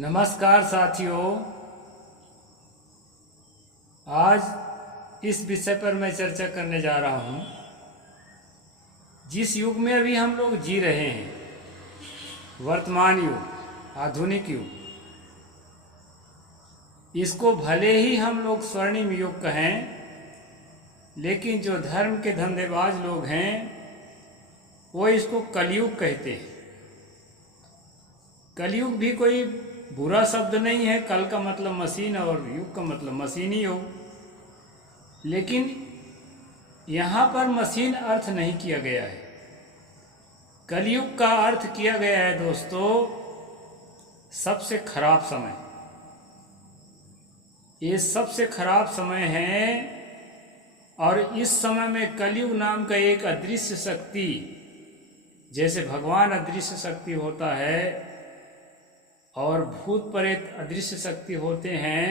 नमस्कार साथियों, आज इस विषय पर मैं चर्चा करने जा रहा हूँ। जिस युग में अभी हम लोग जी रहे हैं, वर्तमान युग, आधुनिक युग, इसको भले ही हम लोग स्वर्णिम युग कहें, लेकिन जो धर्म के धंधेबाज लोग हैं वो इसको कलयुग कहते हैं। कलयुग भी कोई बुरा शब्द नहीं है। कल का मतलब मशीन और युग का मतलब मशीनी हो, लेकिन यहाँ पर मशीन अर्थ नहीं किया गया है। कलयुग का अर्थ किया गया है दोस्तों सबसे खराब समय। ये सबसे खराब समय है और इस समय में कलयुग नाम का एक अदृश्य शक्ति, जैसे भगवान अदृश्य शक्ति होता है और भूत प्रेत अदृश्य शक्ति होते हैं,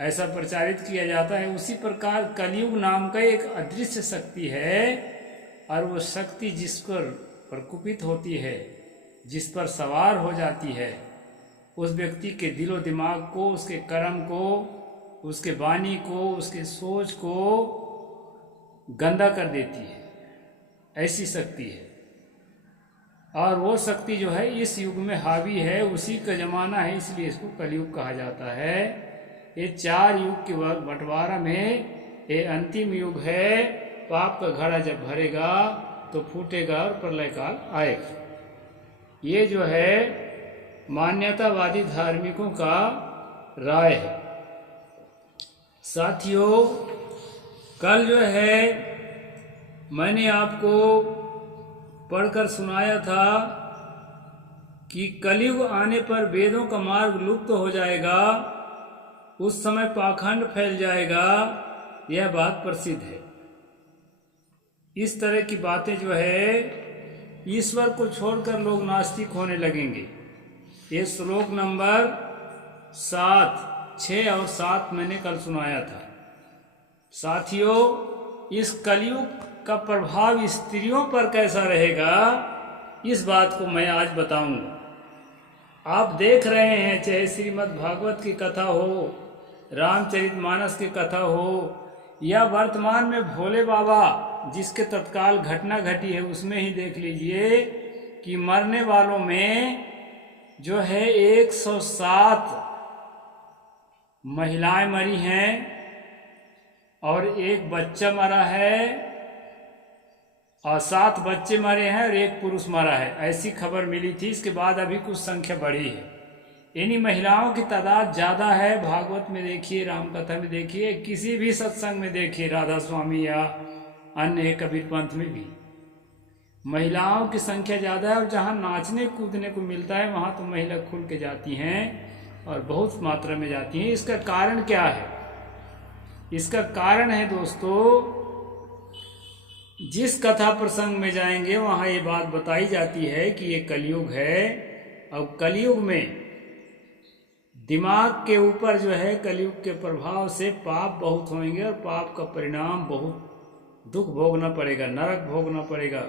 ऐसा प्रचारित किया जाता है। उसी प्रकार कलयुग नाम का एक अदृश्य शक्ति है और वो शक्ति जिस पर प्रकुपित होती है, जिस पर सवार हो जाती है, उस व्यक्ति के दिलो दिमाग को, उसके कर्म को, उसके वाणी को, उसके सोच को गंदा कर देती है। ऐसी शक्ति है और वो शक्ति जो है इस युग में हावी है। उसी का जमाना है, इसलिए इसको कलयुग कहा जाता है। ये चार युग के बंटवारा में ये अंतिम युग है। पाप का घड़ा जब भरेगा तो फूटेगा और प्रलय काल आएगा। ये जो है मान्यतावादी धार्मिकों का राय है। साथियों, कल जो है मैंने आपको पढ़कर सुनाया था कि कलयुग आने पर वेदों का मार्ग लुप्त हो जाएगा, उस समय पाखंड फैल जाएगा। यह बात प्रसिद्ध है। इस तरह की बातें जो है ईश्वर को छोड़कर लोग नास्तिक होने लगेंगे। ये श्लोक नंबर 7, 6 और 7 मैंने कल सुनाया था। साथियों, इस कलयुग का प्रभाव स्त्रियों पर कैसा रहेगा, इस बात को मैं आज बताऊंगा। आप देख रहे हैं, चाहे श्रीमद् भागवत की कथा हो, रामचरितमानस की कथा हो, या वर्तमान में भोले बाबा जिसके तत्काल घटना घटी है उसमें ही देख लीजिए कि मरने वालों में जो है 107 महिलाएं मरी हैं और एक बच्चा मरा है और 7 बच्चे मरे हैं और एक पुरुष मरा है। ऐसी खबर मिली थी। इसके बाद अभी कुछ संख्या बढ़ी है। इन्हीं महिलाओं की तादाद ज़्यादा है। भागवत में देखिए, रामकथा में देखिए, किसी भी सत्संग में देखिए, राधा स्वामी या अन्य कबीर पंथ में भी महिलाओं की संख्या ज़्यादा है। और जहाँ नाचने कूदने को मिलता है वहाँ तो महिला खुल के जाती हैं और बहुत मात्रा में जाती हैं। इसका कारण क्या है? इसका कारण है दोस्तों, जिस कथा प्रसंग में जाएंगे वहाँ ये बात बताई जाती है कि ये कलयुग है। अब कलयुग में दिमाग के ऊपर जो है कलयुग के प्रभाव से पाप बहुत होंगे और पाप का परिणाम बहुत दुख भोगना पड़ेगा, नरक भोगना पड़ेगा,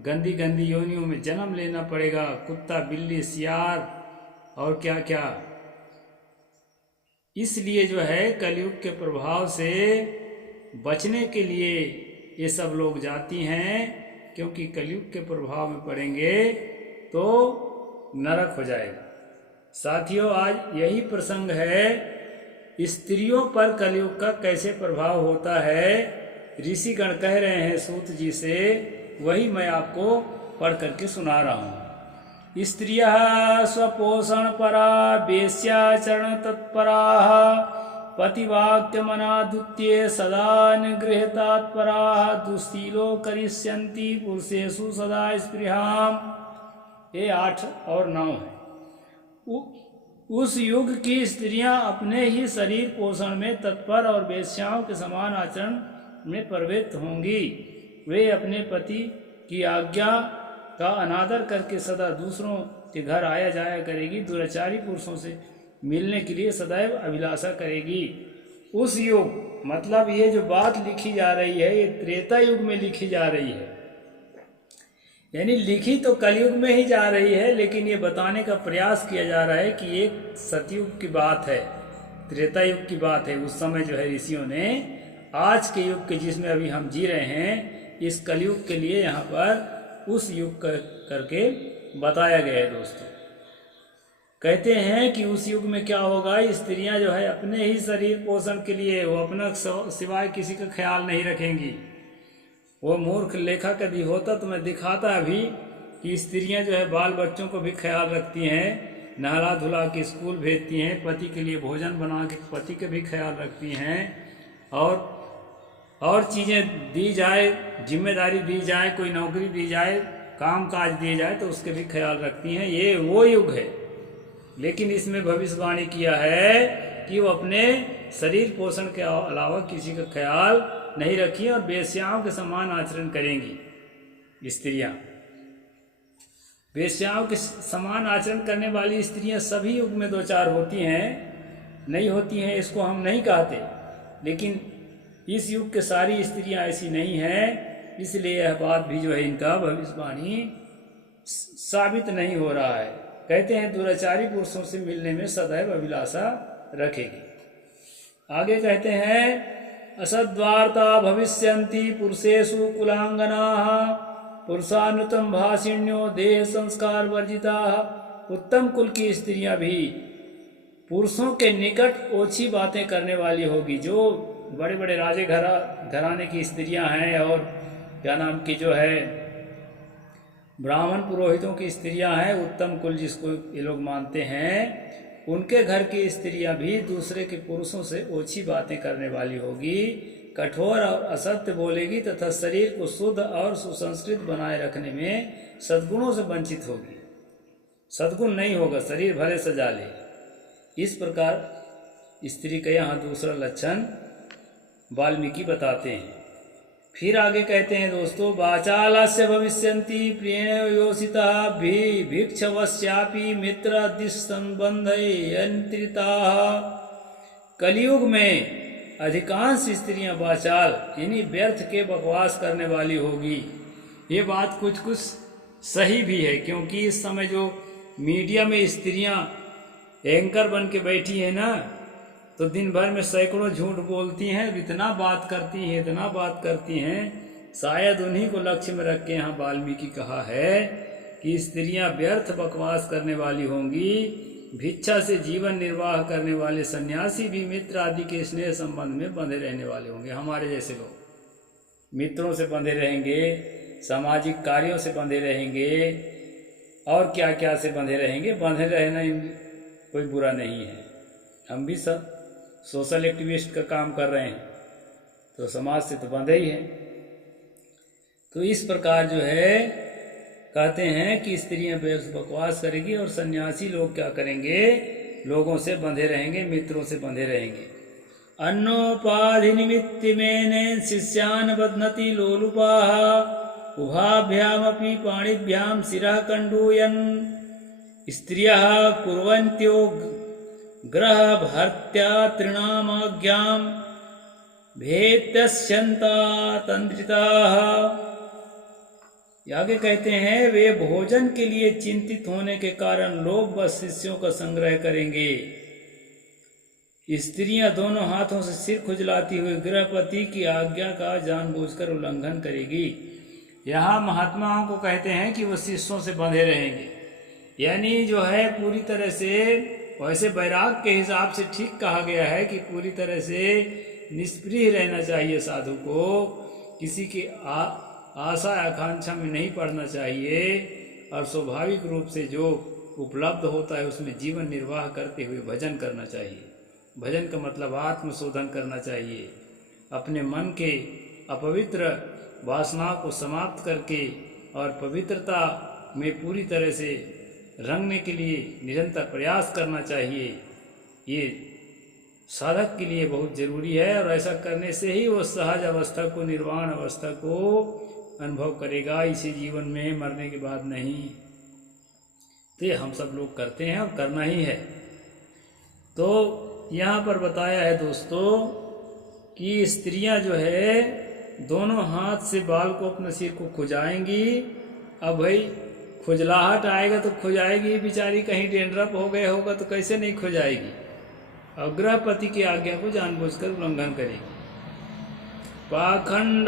गंदी गंदी योनियों में जन्म लेना पड़ेगा, कुत्ता बिल्ली सियार और क्या क्या। इसलिए जो है कलयुग के प्रभाव से बचने के लिए ये सब लोग जाती हैं, क्योंकि कलयुग के प्रभाव में पड़ेंगे तो नरक हो जाएगा। साथियों, आज यही प्रसंग है, स्त्रियों पर कलयुग का कैसे प्रभाव होता है। ऋषिगण कह रहे हैं सूत जी से, वही मैं आपको पढ़ करके सुना रहा हूँ। स्त्रियः स्वपोषण परा वेश्याचरण तत्पराः पतिवाक्यमनादुत्ये सदा निगृहीतात्पराः दुःशीलो करिष्यन्ति पुरुषेषु सदा स्पृहाम्। ये 8 और 9 है। उस युग की स्त्रियां अपने ही शरीर पोषण में तत्पर और वेश्याओं के समान आचरण में प्रवृत्त होंगी। वे अपने पति की आज्ञा का अनादर करके सदा दूसरों के घर आया जाया करेगी। दुराचारी पुरुषों से मिलने के लिए सदैव अभिलाषा करेगी। उस युग, मतलब ये जो बात लिखी जा रही है ये त्रेता युग में लिखी जा रही है। यानी लिखी तो कलयुग में ही जा रही है, लेकिन ये बताने का प्रयास किया जा रहा है कि एक सतयुग की बात है, त्रेता युग की बात है। उस समय जो है ऋषियों ने आज के युग के जिसमें अभी हम जी रहे हैं, इस कलयुग के लिए यहाँ पर उस युग करके बताया गया है दोस्तों। कहते हैं कि उस युग में क्या होगा, स्त्रियां जो है अपने ही शरीर पोषण के लिए वो अपना सिवाय किसी का ख्याल नहीं रखेंगी। वो मूर्ख लेखक यदि होता तो मैं दिखाता अभी कि स्त्रियां जो है बाल बच्चों को भी ख्याल रखती हैं, नहला धुला के स्कूल भेजती हैं, पति के लिए भोजन बना के पति के भी ख्याल रखती हैं, और चीज़ें दी जाए, जिम्मेदारी दी जाए, कोई नौकरी दी जाए, काम काज दिए जाए तो उसके भी ख्याल रखती हैं। ये वो युग है। लेकिन इसमें भविष्यवाणी किया है कि वो अपने शरीर पोषण के अलावा किसी का ख्याल नहीं रखी और वेश्याओं के समान आचरण करेंगी स्त्रियां। वेश्याओं के समान आचरण करने वाली स्त्रियां सभी युग में दो चार होती हैं, नहीं होती हैं इसको हम नहीं कहते, लेकिन इस युग के सारी स्त्रियां ऐसी नहीं हैं, इसलिए यह बात भी जो है इनका भविष्यवाणी साबित नहीं हो रहा है। कहते हैं दुराचारी पुरुषों से मिलने में सदैव अभिलाषा रखेगी। आगे कहते हैं असद्वार्ता भविष्यन्ति पुरुषेषु कुलांगनाः पुरुषानुतम भाषिण्यो देह संस्कार वर्जिता। उत्तम कुल की स्त्रियां भी पुरुषों के निकट ओछी बातें करने वाली होगी। जो बड़े बड़े राजे घराने की स्त्रियां हैं और क्या नाम की जो है ब्राह्मण पुरोहितों की स्त्रियां हैं, उत्तम कुल जिसको ये लोग मानते हैं, उनके घर की स्त्रियां भी दूसरे के पुरुषों से ओछी बातें करने वाली होगी, कठोर और असत्य बोलेगी तथा शरीर को शुद्ध और सुसंस्कृत बनाए रखने में सद्गुणों से वंचित होगी। सद्गुण नहीं होगा, शरीर भले सजा ले। इस प्रकार स्त्री का यहाँ दूसरा लक्षण वाल्मीकि बताते हैं। फिर आगे कहते हैं दोस्तों वाचालस्य भविष्यन्ति प्रियेण योषिता भिक्षवस्यापि मित्र दिसंबंधयन्त्रिताः। कलियुग में अधिकांश स्त्रियां वाचाल यानी व्यर्थ के बकवास करने वाली होगी। ये बात कुछ कुछ सही भी है, क्योंकि इस समय जो मीडिया में स्त्रियां एंकर बन के बैठी है ना, तो दिन भर में सैकड़ों झूठ बोलती हैं, इतना बात करती हैं। शायद उन्हीं को लक्ष्य में रख के यहाँ वाल्मीकि कहा है कि स्त्रियां व्यर्थ बकवास करने वाली होंगी। भिक्षा से जीवन निर्वाह करने वाले सन्यासी भी मित्र आदि के स्नेह संबंध में बंधे रहने वाले होंगे। हमारे जैसे लोग मित्रों से बंधे रहेंगे, सामाजिक कार्यों से बंधे रहेंगे, और क्या क्या से बंधे रहेंगे। बंधे रहना कोई बुरा नहीं है। हम भी सब सोशल एक्टिविस्ट का काम कर रहे हैं, तो समाज से तो बंधे ही हैं। तो इस प्रकार जो है कहते हैं कि स्त्रियां व्यर्थ बकवास करेगी और सन्यासी लोग क्या करेंगे, लोगों से बंधे रहेंगे, मित्रों से बंधे रहेंगे। अन्नोपाधि निमित्ति मेने शिष्यान बध्नति लोलुपाः उभाभ्यामपि पाणिभ्याम शिरः कंडूयन्। स्त्रियः कुर्वन्त्यो ग्रह भर्त्या तृणामाज्ञाम भेत्यस्यन्ता तंत्रिताः। आगे कहते हैं वे भोजन के लिए चिंतित होने के कारण लोग बस शिष्यों का संग्रह करेंगे। स्त्रियां दोनों हाथों से सिर खुजलाती हुई गृहपति की आज्ञा का जानबूझकर उल्लंघन करेगी। यहाँ महात्माओं को कहते हैं कि वो शिष्यों से बंधे रहेंगे, यानी जो है पूरी तरह से, वैसे वैराग के हिसाब से ठीक कहा गया है कि पूरी तरह से निष्प्रिय रहना चाहिए साधु को, किसी की आशा आकांक्षा में नहीं पड़ना चाहिए, और स्वाभाविक रूप से जो उपलब्ध होता है उसमें जीवन निर्वाह करते हुए भजन करना चाहिए। भजन का मतलब आत्मशोधन करना चाहिए, अपने मन के अपवित्र वासनाओं को समाप्त करके और पवित्रता में पूरी तरह से रंगने के लिए निरंतर प्रयास करना चाहिए। ये साधक के लिए बहुत जरूरी है, और ऐसा करने से ही वो सहज अवस्था को, निर्वाण अवस्था को अनुभव करेगा, इसी जीवन में, मरने के बाद नहीं। तो ये हम सब लोग करते हैं और करना ही है। तो यहाँ पर बताया है दोस्तों कि स्त्रियां जो है दोनों हाथ से बाल को, अपने सिर को खुजाएंगी अब भाई खुजलाहट आएगा तो खुजाएगी बेचारी, कहीं डेंड्रफ हो गए होगा तो कैसे नहीं खुजाएगी। और गृहपति की आज्ञा को जानबूझकर उल्लंघन करेगी। पाखंडापनिरता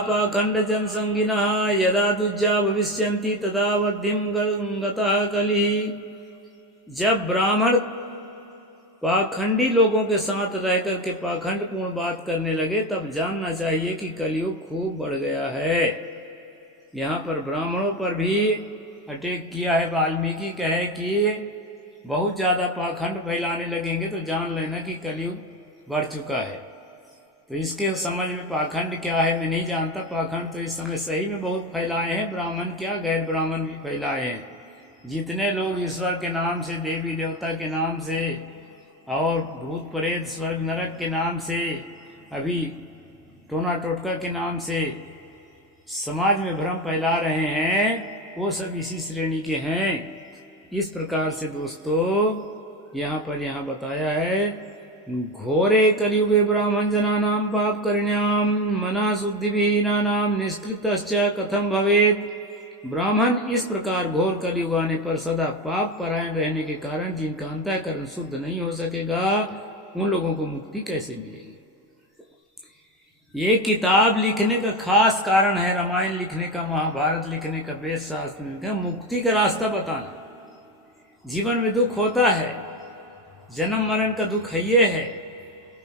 पाखंड जनसंगिनः यदा दुज्जा भविष्यन्ति तदा वध्यं गतः कलिः। जब ब्राह्मण पाखंडी लोगों के साथ रह करके पाखंडपूर्ण बात करने लगे तब जानना चाहिए कि कलयुग खूब बढ़ गया है। यहाँ पर ब्राह्मणों पर भी अटैक किया है। वाल्मीकि कहे कि बहुत ज़्यादा पाखंड फैलाने लगेंगे तो जान लेना कि कलयुग बढ़ चुका है। तो इसके समझ में पाखंड क्या है मैं नहीं जानता। पाखंड तो इस समय सही में बहुत फैलाए हैं, ब्राह्मण क्या गैर ब्राह्मण भी फैलाए हैं। जितने लोग ईश्वर के नाम से, देवी देवता के नाम से और भूत प्रेत स्वर्ग नरक के नाम से, अभी टोना टोटका के नाम से समाज में भ्रम फैला रहे हैं, वो सब इसी श्रेणी के हैं। इस प्रकार से दोस्तों यहाँ बताया है, घोरे कलियुगे ब्राह्मण जनानां पाप करिण्याम मना शुद्धि विहीनानां निष्कृतश्च कथम भवेत्। ब्राह्मण इस प्रकार घोर कलियुग आने पर सदा पाप परायण रहने के कारण जिनका अंतःकरण शुद्ध नहीं हो सकेगा, उन लोगों को मुक्ति कैसे मिलेगी। ये किताब लिखने का खास कारण है, रामायण लिखने का, महाभारत लिखने का, वेद शास्त्र लिखने का, मुक्ति का रास्ता बताना। जीवन में दुख होता है, जन्म मरण का दुख है ये है,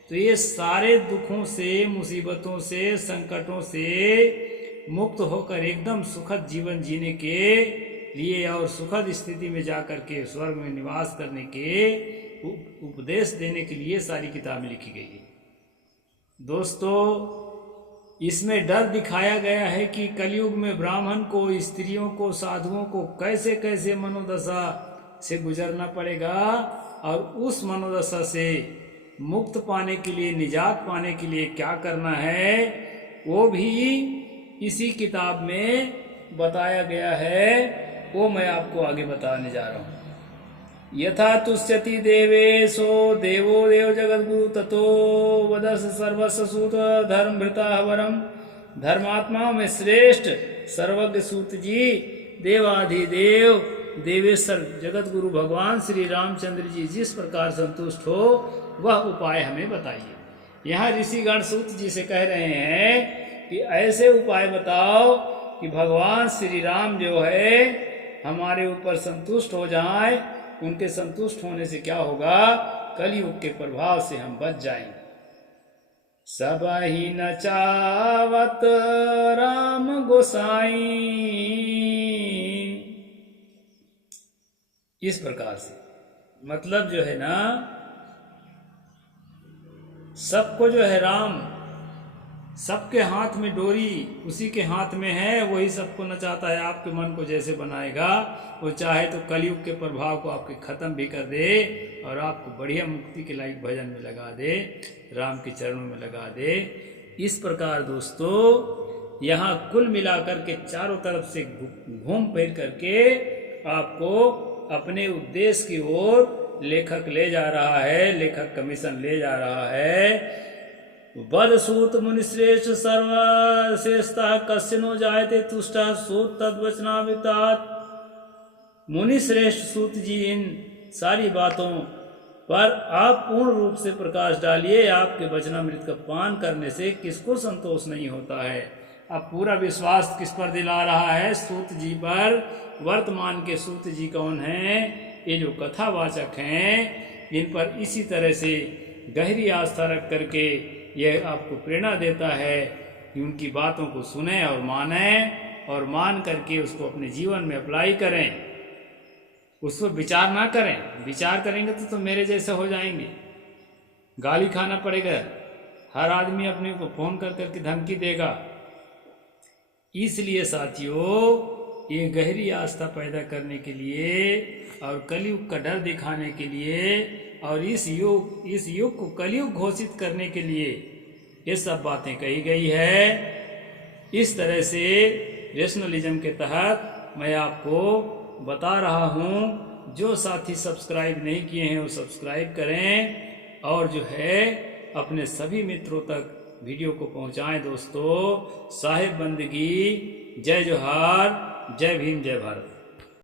तो ये सारे दुखों से, मुसीबतों से, संकटों से मुक्त होकर एकदम सुखद जीवन जीने के लिए और सुखद स्थिति में जाकर के स्वर्ग में निवास करने के उपदेश देने के लिए सारी किताबें लिखी गई है। दोस्तों इसमें डर दिखाया गया है कि कलयुग में ब्राह्मण को, स्त्रियों को, साधुओं को कैसे कैसे मनोदशा से गुजरना पड़ेगा और उस मनोदशा से मुक्त पाने के लिए, निजात पाने के लिए क्या करना है, वो भी इसी किताब में बताया गया है। वो मैं आपको आगे बताने जा रहा हूँ। यथा तुष्यति देवेशो देवो देव जगद्गुरु ततो वदस सर्वस्व सूत धर्मभृता वरम। धर्मात्मा में श्रेष्ठ सर्वज्ञ सूत जी देवाधिदेव देवेश्वर जगत गुरु भगवान श्री रामचंद्र जी जिस प्रकार संतुष्ट हो वह उपाय हमें बताइए। यहाँ ऋषिगण सूत जी से कह रहे हैं कि ऐसे उपाय बताओ कि भगवान श्री राम जो है हमारे ऊपर संतुष्ट हो जाएं। उनके संतुष्ट होने से क्या होगा, कलयुग के प्रभाव से हम बच जाएंगे। सब ही न चावत राम गोसाई, इस प्रकार से मतलब जो है ना, सबको जो है राम, सबके हाथ में डोरी उसी के हाथ में है, वही सबको नचाता है। आपके मन को जैसे बनाएगा वो चाहे तो कलयुग के प्रभाव को आपके खत्म भी कर दे और आपको बढ़िया मुक्ति के लायक भजन में लगा दे, राम के चरणों में लगा दे। इस प्रकार दोस्तों यहाँ कुल मिलाकर के चारों तरफ से घूम फिर करके आपको अपने उद्देश्य की ओर लेखक ले जा रहा है, लेखक कमीशन ले जा रहा है। बदसूत मुनिश्रेष्ठ सर्वश्रेष्ठता कस्यनो जायते तुष्टा सूत तद्वचनावितात। मुनिश्रेष्ठ सूत जी इन सारी बातों पर आप पूर्ण रूप से प्रकाश डालिए। आपके वचनामृत का पान करने से किसको संतोष नहीं होता है। अब पूरा विश्वास किस पर दिला रहा है, सूत जी पर। वर्तमान के सूत जी कौन हैं, ये जो कथावाचक हैं, इन पर इसी तरह से गहरी आस्था रख करके यह आपको प्रेरणा देता है कि उनकी बातों को सुने और माने और मान करके उसको अपने जीवन में अप्लाई करें। उस पर विचार ना करें, विचार करेंगे तो मेरे जैसे हो जाएंगे, गाली खाना पड़ेगा, हर आदमी अपने को फोन कर करके धमकी देगा। इसलिए साथियों ये गहरी आस्था पैदा करने के लिए और कलयुग का डर दिखाने के लिए और इस युग को कलयुग घोषित करने के लिए ये सब बातें कही गई है। इस तरह से रेशनलिज्म के तहत मैं आपको बता रहा हूँ। जो साथी सब्सक्राइब नहीं किए हैं वो सब्सक्राइब करें और जो है अपने सभी मित्रों तक वीडियो को पहुंचाएं दोस्तों। साहिब बंदगी, जय जोहार, जय भीम, जय भारत।